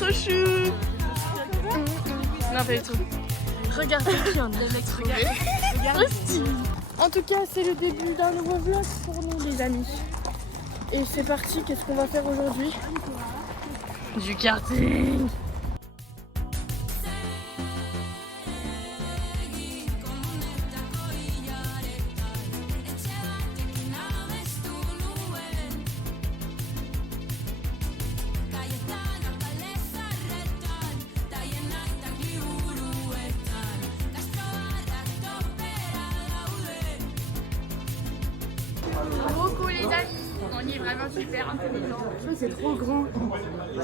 trop chou. Non, pas du tout. Regardez qui en est. Regarde. En tout cas, c'est le début d'un nouveau vlog pour nous, les amis. Et c'est parti, qu'est-ce qu'on va faire aujourd'hui? Du karting. Coucou les amis, on est vraiment super intelligent. C'est trop grand.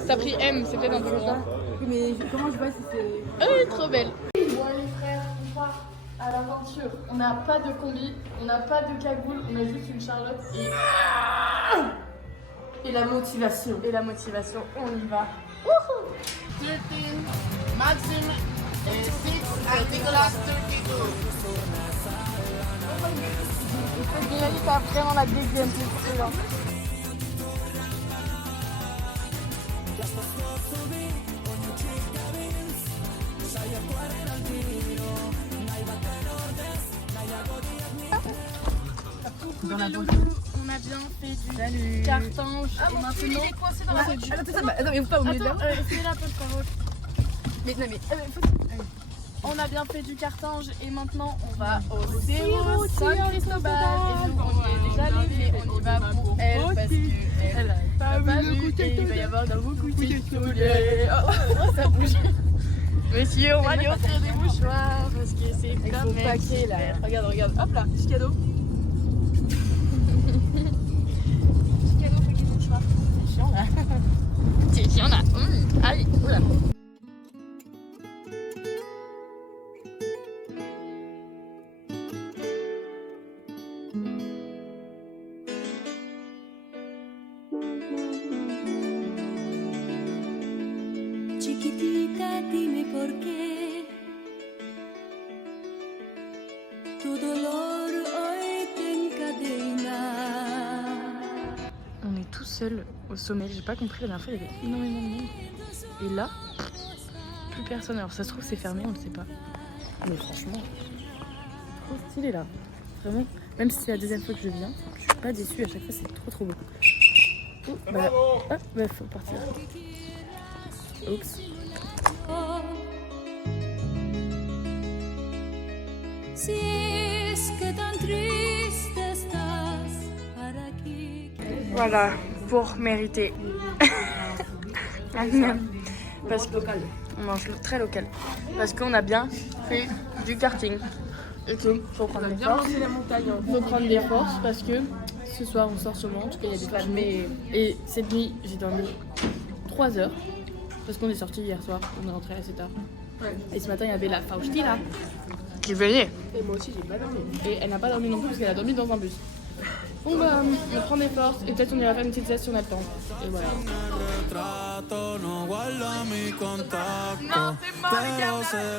T'as pris M, c'est peut-être un peu grand. Mais comment je vois si c'est... Elle est trop belle. Bon les frères, on part à l'aventure. On n'a pas de combi, on n'a pas de cagoule, on a juste une Charlotte Et la motivation. et la motivation. On y va. 13, Maxime et 6, Nicolas 32. Mélanie, t'as vraiment la deuxième plus là. Dans la boîte. On a bien fait du cartonge et maintenant on fait du... Attends, mais faut pas oublier Attends, c'est la bonne parole. Mais non, mais... On a bien fait du cartonge et maintenant on va au Cerro San Cristobal. Et nous on y est déjà allé mais on y va pour elle parce qu'elle a pas vu et il va y avoir dans vos goûter de soleil. Oh, ça bouge. Monsieur, on va lui offrir des mouchoirs parce que c'est quand même paquet là. super. Regarde. Hop là, petit cadeau. Petit cadeau, paquet de mouchoirs. C'est chiant là. C'est chiant là. Aïe, oula. Chiquitita, dime por qué tu dolor hoy te encadena. On est tout seul au sommet, j'ai pas compris, la dernière fois il y avait énormément de monde. Et là, plus personne. Alors ça se trouve c'est fermé, on le sait pas. Mais franchement, trop stylé là. Vraiment, même si c'est la deuxième fois que je viens, je suis pas déçue, à chaque fois c'est trop beau. Oh, bah faut partir. Oups. Si es que tan triste estás, ¿para qué? Voilà, pour mériter. Parce que on mange très local. Parce qu'on a bien fait du karting. Et que faut prendre des forces. la montagne. Faut prendre des forces parce que ce soir on sort sûrement. En tout cas il y a des plages. Mais... Et cette nuit j'ai dormi 3 heures. Parce qu'on est sorti hier soir, on est rentré assez tard. Ouais. Et ce matin il y avait la Fausti là. Qui venait. Et moi aussi, j'ai pas dormi. Et elle n'a pas dormi non plus parce qu'elle a dormi dans un bus. Bon bah on prend des forces et peut-être on ira faire une petite sieste si on a le temps. Et voilà. Non, c'est pas le carnaval.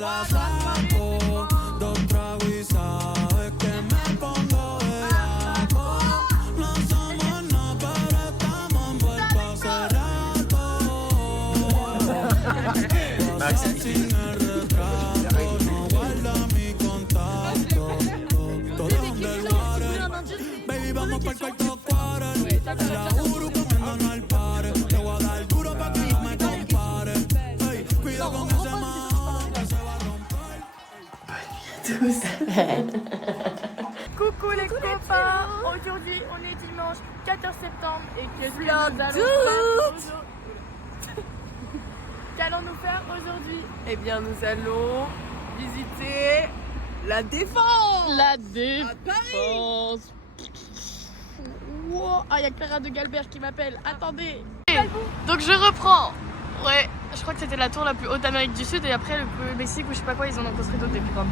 Baby, vamos pa'l cuarto cuadre. Te la juro que me ando al pare. Te voy a dar duro pa' que no me compare. Ey, cuida con ese man que se va a romper. Coucou les copains. Aujourd'hui on est dimanche 14 septembre et qu'est-ce que nous allons faire aujourd'hui? Qu'allons-nous faire aujourd'hui? Eh bien, nous allons visiter la Défense. La Défense. Wow. Ah, il y a Clara de Galbert qui m'appelle. Attendez. Donc je reprends. Ouais, je crois que c'était la tour la plus haute d'Amérique du Sud et après le Mexique ou je sais pas quoi, ils en ont construit d'autres des plus grandes.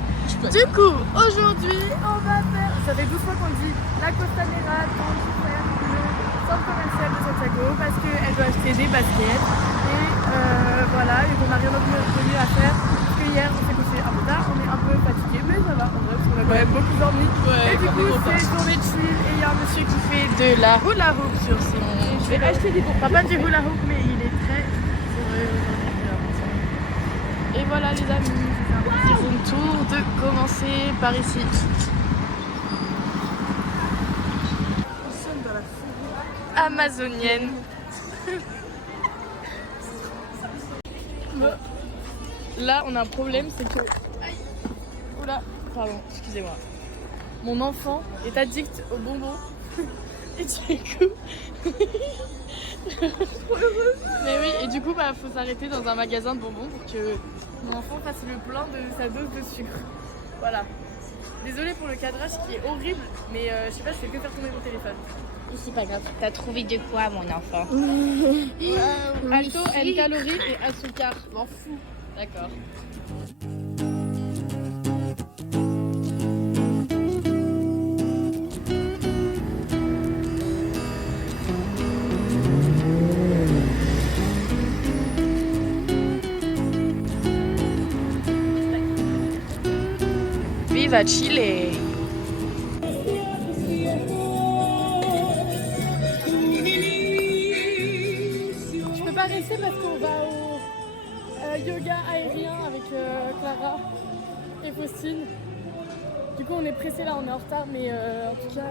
Du coup, aujourd'hui, on va faire... Ça fait 12 fois qu'on dit la Costanera, qu'on dit faire le centre commercial de Santiago parce qu'elle doit acheter des baskets. Et voilà, et qu'on n'a rien d'autre mieux à faire. Parce que hier, on s'est couché un peu tard, on est un peu fatigué, mais ça va, en vrai, parce qu'on a quand même beaucoup dormi. Et du coup, c'est journée de chill et il y a un monsieur qui fait de la hula hoop sur ses... Je vais acheter des bons. Pas du hula hoop, mais il est très heureux aujourd'hui. voilà les amis, ils vont tour de commencer par ici. Nous sommes dans la forêt. Amazonienne. Là on a un problème, c'est que... Oula, pardon, excusez-moi. Mon enfant est addict aux bonbons. Et du coup... Mais oui, et du coup bah faut s'arrêter dans un magasin de bonbons pour que mon enfant fasse le plein de sa dose de sucre. Voilà. Désolée pour le cadrage qui est horrible, mais je sais pas, je fais que faire tomber mon téléphone. C'est pas grave. T'as trouvé de quoi, mon enfant? Alto, N calories et asucar. M'en fous. D'accord. Viva Chile! Je peux pas rester parce qu'on va au yoga aérien avec Clara et Faustine. Du coup on est pressé là, on est en retard, mais en tout cas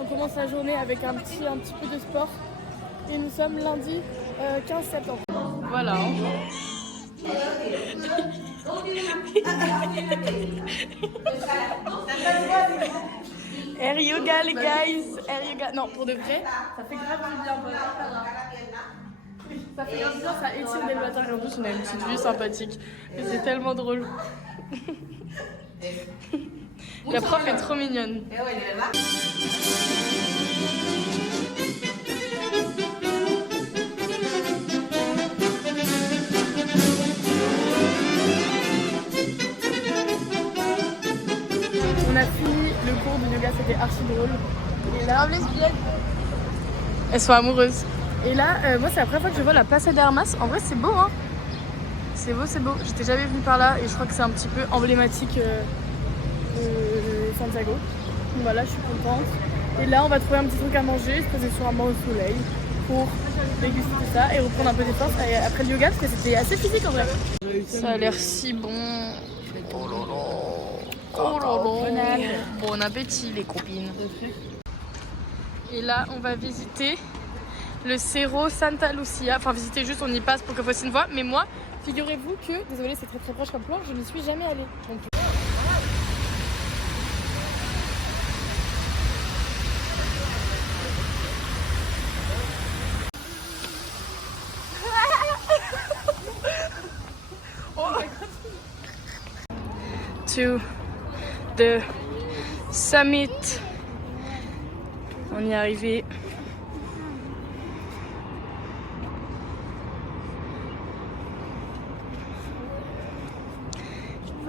on commence la journée avec un petit peu de sport. Et nous sommes lundi 15 septembre. Voilà. Air yoga les guys, air yoga. Non, pour de vrai, ça fait grave du bien. Ça fait grave bien, ça étire dès le matin. Et en plus, on a une petite vue sympathique. Et c'est tellement drôle. La prof est trop mignonne. On a fini le cours de yoga, c'était archi drôle. Et là, elles sont amoureuses. Et là, moi c'est la première fois que je vois la Plaza de Armas. En vrai c'est beau hein. C'est beau, c'est beau. J'étais jamais venue par là et je crois que c'est un petit peu emblématique de Santiago. Donc voilà, je suis contente. Et là on va trouver un petit truc à manger, se poser sur un banc au soleil pour déguster tout ça et reprendre un peu des forces après le yoga parce que c'était assez physique en vrai. Ça a l'air si bon. Oh là là. Oh là là. Bon appétit les copines. Et là on va visiter le Cerro Santa Lucia. Enfin visiter juste, on y passe pour que Faustine voit. Mais moi, figurez-vous que, désolé c'est très proche comme plan, je n'y suis jamais allée. Donc... To the summit. On y est arrivé.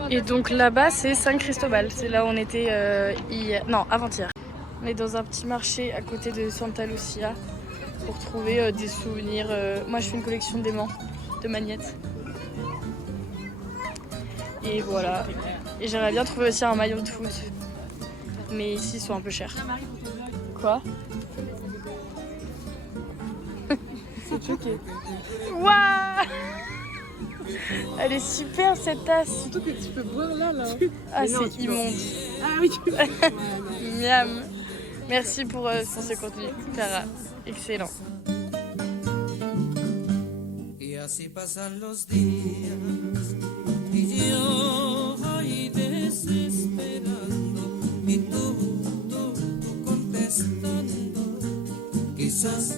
Et donc là-bas c'est San Cristobal, c'est là où on était hier, non avant-hier. On est dans un petit marché à côté de Santa Lucia pour trouver des souvenirs. Moi je fais une collection d'aimants, de magnettes. Et voilà. Et j'aimerais bien trouver aussi un maillot de foot. Mais ici ils sont un peu chers. Quoi? C'est choqué. Waouh! Elle est super cette tasse. Surtout que tu peux boire là. Ah c'est immonde. Ah oui. Miam. Merci pour ce contenu, Clara. Excellent. Y así pasan los días y yo ahí desesperando y tú contestando quizás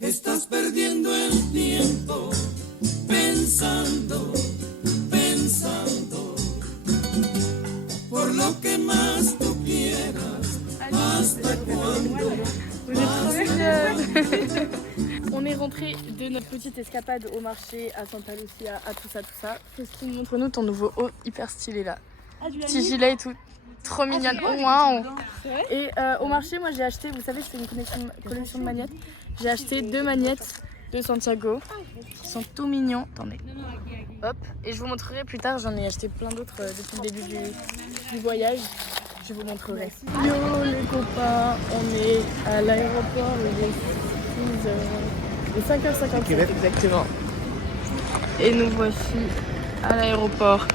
estás perdiendo el tiempo pensando por lo que más tú quieras hasta cuando. Vous êtes trop mignonne. On est rentré de notre petite escapade au marché à Santa Lucia, à tout ça. Faustine, montre-nous ton nouveau haut hyper stylé là. Petit gilet et tout. Trop mignonne. Oh, waouh. Et au marché, moi j'ai acheté, vous savez, c'est une collection de magnettes. J'ai acheté 2 magnettes de Santiago qui sont tout mignons. Attendez. Hop. Et je vous montrerai plus tard, j'en ai acheté plein d'autres depuis le début du voyage. Je vous montrerai. Yo les copains, on est à l'aéroport, il est 6h. Il est 5h57 exactement. Et nous voici à l'aéroport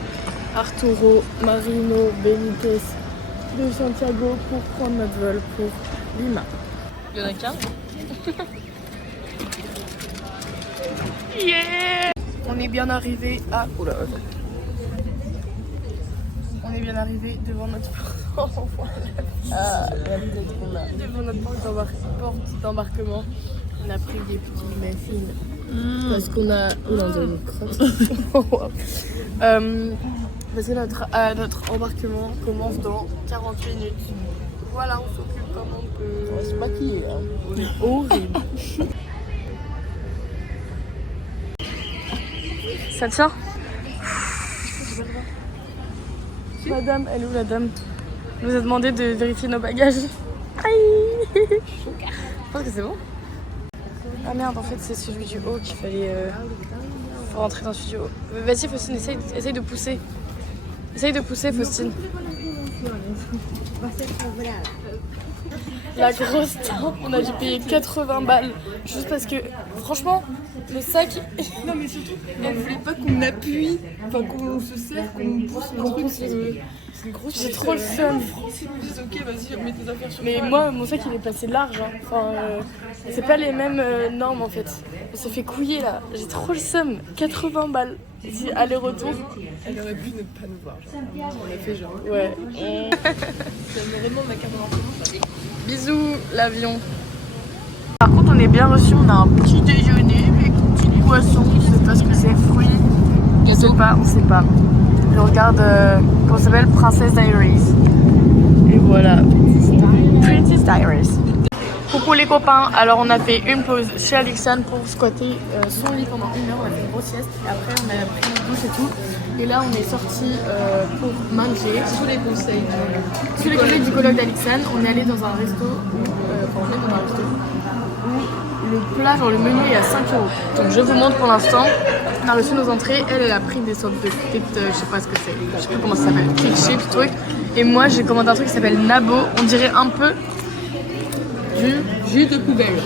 Arturo Marino Benítez de Santiago pour prendre notre vol pour Lima. Il y en a qu'un. Yeah! On est bien arrivé à... Oula, attends. On est bien arrivé devant notre porte. Devant notre porte d'embarquement. On a pris des petits muffins. Parce qu'on a... Oh non, on dirait une crotte. Parce que notre embarquement commence dans 40 minutes. Voilà, on s'occupe comme on peut. On va se maquiller, hein. On est horrible. Ça tient? Madame, elle est où la dame? Elle nous a demandé de vérifier nos bagages. Aïe. Je pense que c'est bon. Ah merde, en fait c'est celui du haut qu'il fallait faut rentrer dans celui du haut. Vas-y Faustine, essaye de pousser. Essaye de pousser Faustine. La grosse tempe, on a dû payer 80 balles. Juste parce que franchement, le sac... Non mais surtout, elle voulait pas qu'on appuie, enfin qu'on se serre, qu'on pousse le truc. C'est une grosse. J'ai trop le seum. Ils nous disent ok vas-y mets tes affaires sur Mais moi mon sac il est passé large hein. Enfin c'est pas les mêmes normes en fait. On se fait couiller là, j'ai trop le seum. 80 balles aller-retour. Elle aurait pu ne pas nous voir. Genre. On a fait genre. Ouais. Elle me redemande ma carte d'identité. Bisous l'avion. Par contre on est bien reçu, on a un petit déjeuner avec une petite boisson, je sais pas ce que c'est, fruits. On sait pas. Je regarde comment ça s'appelle, Princess Diaries. Et voilà. Princess Diaries. Coucou les copains, alors on a fait une pause chez Alexandre pour squatter son lit pendant 1 heure, on a fait une grosse sieste et après on a pris une douche et tout. Et là on est sorti pour manger. Sous les conseils du colloque d'Alexandre, on est allé dans un resto où le plat, genre le menu est à 5 €. Donc je vous montre pour l'instant, on a reçu nos entrées, elle a pris des sortes de frites, je sais pas ce que c'est, je sais plus comment ça s'appelle, frites chips, truc. Et moi j'ai commandé un truc qui s'appelle Nabo, on dirait un peu Jus de poubelle.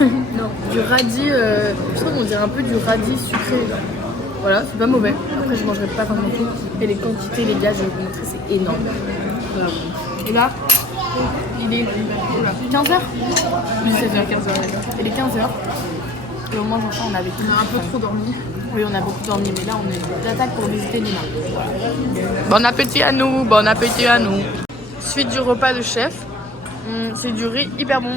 non, du radis, je trouve qu'on dirait un peu du radis sucré. Là. Voilà, c'est pas mauvais. Après, je mangerai pas comme tout. Et les quantités, les gars, je vais vous montrer, c'est énorme. Voilà. Et là, il est 15h 17h, 15h. Il est 15h. Et au moins, enfin, on a un peu trop dormi. Oui, on a beaucoup dormi, mais là, on est d'attaque pour visiter Lima. Voilà. Bon appétit à nous, bon appétit à nous. Suite du repas de chef. C'est du riz hyper bon,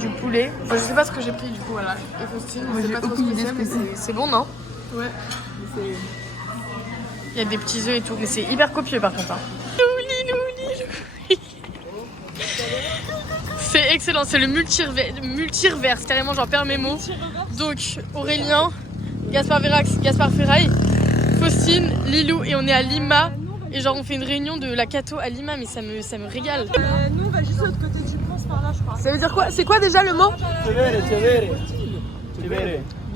du poulet. Enfin, je sais pas ce que j'ai pris du coup, voilà. Et Faustine, moi j'ai pas trop idée ce que c'est bon, non? Ouais. Il y a des petits œufs et tout, mais c'est hyper copieux par contre. Hein. C'est excellent, c'est le multireverse, carrément j'en perds mes mots. Donc Aurélien, Gaspard Verax, Gaspard Ferraille, Faustine, Lilou et on est à Lima. Et genre on fait une réunion de la Cato à Lima, mais ça me régale. Nous on va juste de l'autre côté du prince par là je crois. Ça veut dire quoi? C'est quoi déjà le mot?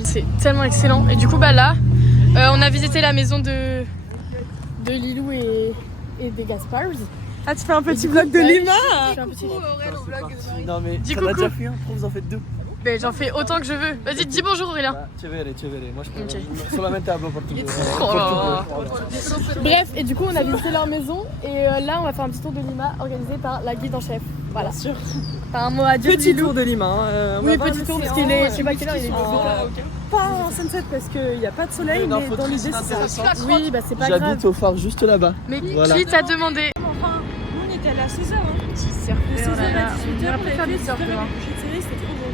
C'est tellement excellent. Et du coup bah là, on a visité la maison de Lilou et des Gaspars. Ah tu fais un petit vlog de Lima? Je fais un petit vlog. Non mais Dis ça coucou. l'a déjà fait un, pourquoi vous en faites 2? Ben, j'en fais autant que je veux. Vas-y, dis bonjour Aurélien. Chévere. Moi je peux Ok. solamente hablo portugais. Oh là là. Bref, et du coup on a visité leur maison et là on va faire un petit tour de Lima organisé par la guide en chef. Voilà. Sûr. T'as un mot à dire? Petit tour de Lima. Oui, petit tour parce qu'il est. Je sais pas quelle heure il est. Pas en sunset parce qu'il n'y a pas de soleil, mais dans l'idée c'est intéressant. Oui, bah c'est pas grave. J'habite au phare juste là-bas. Mais Voilà. qui t'a demandé? Enfin, nous on était allés à 16h. Petit surfeur. De 16h à 18h, On a on pu avait faire fait des des surfeurs. série, c'était trop beau.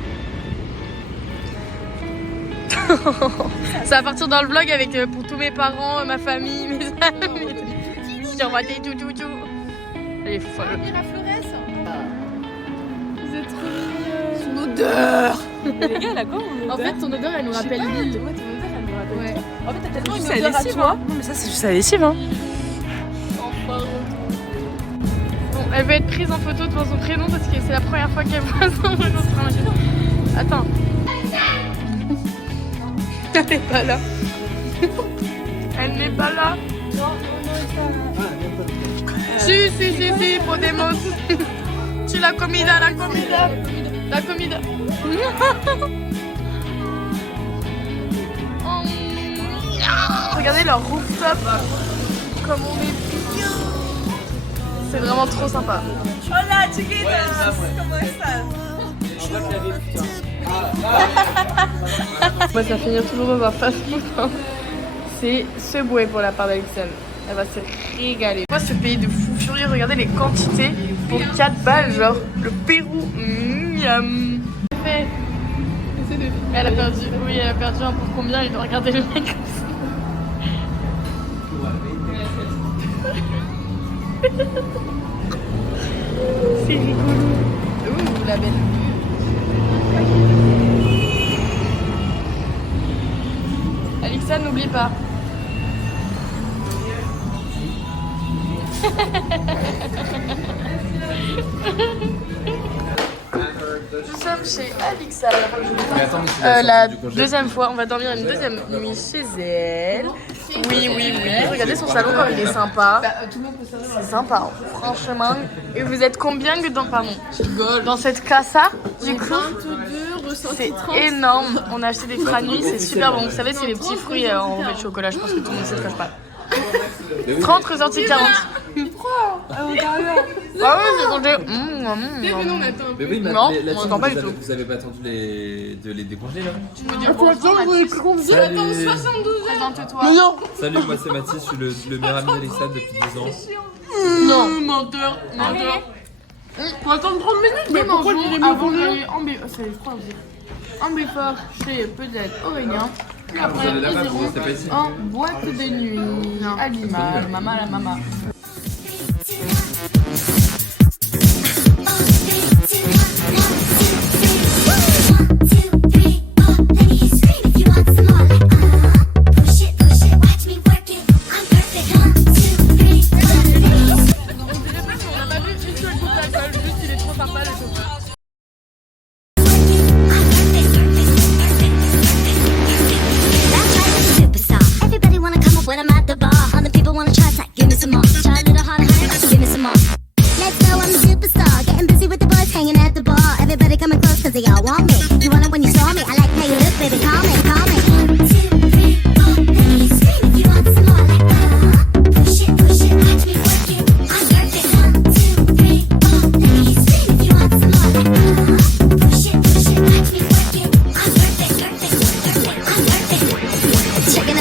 Ça va partir dans le vlog avec pour tous mes parents, ma famille, mes amis. J'envoie des tout. Elle est folle. Vous êtes trop mignons. Son odeur. Mais les gars, elle a quoi En fait, ton odeur, elle nous rappelle l'île. Ouais, ton odeur, elle me rappelle. Ouais. En fait, t'as tellement Juste une la odeur à lessive, toi. hein. Non, mais ça, c'est juste la lessive, hein. Bon, elle veut être prise en photo devant son prénom parce que c'est la première fois qu'elle voit son prénom sur un machin. Attends. Elle n'est pas là. Elle n'est pas là. Non, Si, Podemos. Tu la comida. regardez leur rooftop. Comme on est bien. C'est vraiment trop sympa. Hola chiquitas, ¿cómo estás? Moi, ça va finir toujours dans un fast-food. C'est Subway pour la part d'Alexandre. Elle va se régaler. Moi, ce pays de fou furieux, regardez les quantités pour 4 balles, genre le Pérou. Miam. Elle a perdu. Oui, elle a perdu un pour combien? Il doit regarder le mec comme ça. C'est rigolo. Ouh, la belle vue. Alexa, n'oublie pas. Nous sommes chez Alexa. La deuxième fois, on va dormir une deuxième nuit chez elle. Oui, oui, oui. Regardez son salon comme il est sympa. C'est sympa, franchement. Et vous êtes combien dans cette casa? Du coup, 22, ressenti c'est 30. énorme. On a acheté des franuis, c'est super bon. Vous savez, c'est les petits fruits enrobés de chocolat. Je pense que tout le monde sait de quoi je parle. 30 ressortis 40. Ah oui, j'ai compté. Mais non, mais attends. Mais oui, Non, la on team, entend pas du tout. vous avez pas attendu de les décongeler là? Attends, 72 Présente-toi. Non. Salut, moi c'est Mathis, je suis le meilleur ami d'Alexandre depuis 10 ans. Non. Menteur. Pour attendre 30 minutes, mais pourquoi il est mieux pour lui c'est froid aussi. En Bifort chez peut-être Aurélien. Puis après, allez là-bas, ils vous iront restez pas ici? en boîte de nuit à l'image. Maman la maman. When I'm at the bar, other people wanna try that. Give me some more. Try a little harder, give me some more. Let's go, I'm a superstar. Getting busy with the boys, hanging at the bar. Everybody coming close, cause they all want me. You want it when you saw me. I like how you look, baby. Call me, call me. 1, 2, 3, 4. Let me scream if you want some more. Like, push it, watch me work it. I'm perfect. 1, 2, 3, 4. Let me scream if you want some more. Like, push it, watch me work it. I'm perfect, I'm perfect. Checking